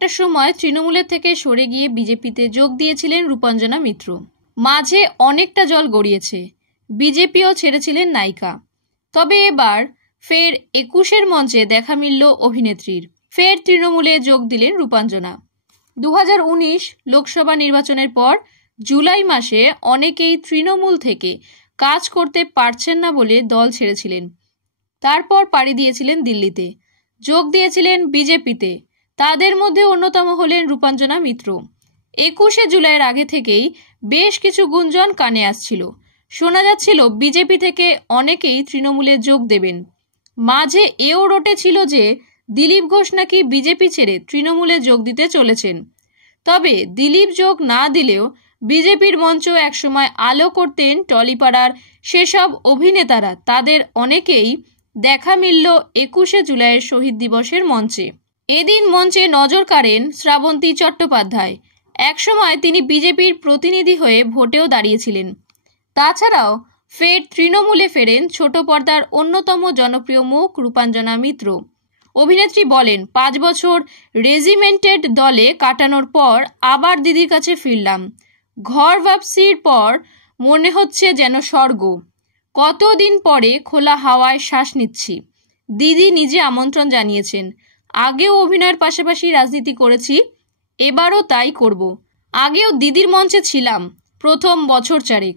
একটা সময় তৃণমূলের থেকে সরে গিয়ে বিজেপিতে যোগ দিয়েছিলেন রূপাঞ্জনা মিত্র। মাঝে অনেকটা জল গড়িয়েছে, বিজেপিও ছেড়েছিলেন নায়িকা। তবে এবার ফের 21-এর মঞ্চে দেখা মিলল অভিনেত্রীর। ফের তৃণমূলে যোগ দিলেন রূপাঞ্জনা। 2019 লোকসভা নির্বাচনের পর জুলাই মাসে অনেকেই তৃণমূল থেকে কাজ করতে পারছেন না বলে দল ছেড়েছিলেন। তারপর পাড়ি দিয়েছিলেন দিল্লিতে, যোগ দিয়েছিলেন বিজেপিতে। তাদের মধ্যে অন্যতম হলেন রূপাঞ্জনা মিত্র। 21শে জুলাইয়ের আগে থেকেই বেশ কিছু গুঞ্জন কানে আসছিল। শোনা যাচ্ছিল বিজেপি থেকে অনেকেই তৃণমূলে যোগ দেবেন। মাঝে এও রটেছিল যে দিলীপ ঘোষ নাকি বিজেপি ছেড়ে তৃণমূলে যোগ দিতে চলেছেন। তবে দিলীপ যোগ না দিলেও বিজেপির মঞ্চ একসময় আলো করতেন টলিপাড়ার সেসব অভিনেতারা। তাদের অনেকেই দেখা মিলল 21শে জুলাইয়ের শহীদ দিবসের মঞ্চে। এদিন মঞ্চে নজর কাড়েন শ্রাবন্তী চট্টোপাধ্যায়। একসময় তিনি বিজেপির প্রতিনিধি হয়ে ভোটেও দাঁড়িয়েছিলেন। তাছাড়াও ফের তৃণমূলে ফেরেন ছোট পর্দার অন্যতম জনপ্রিয় মুখ রূপাঞ্জনা মিত্র। অভিনেত্রী বলেন, 5 বছর রেজিমেন্টেড দলে কাটানোর পর আবার দিদির কাছে ফিরলাম। ঘর বাপসির পর মনে হচ্ছে যেন স্বর্গ। কতদিন পরে খোলা হাওয়ায় শ্বাস নিচ্ছি। দিদি নিজে আমন্ত্রণ জানিয়েছেন। আগেও অভিনয়ের পাশাপাশি রাজনীতি করেছি, এবারও তাই করব। আগেও দিদির মঞ্চে ছিলাম প্রথম বছর চারেক।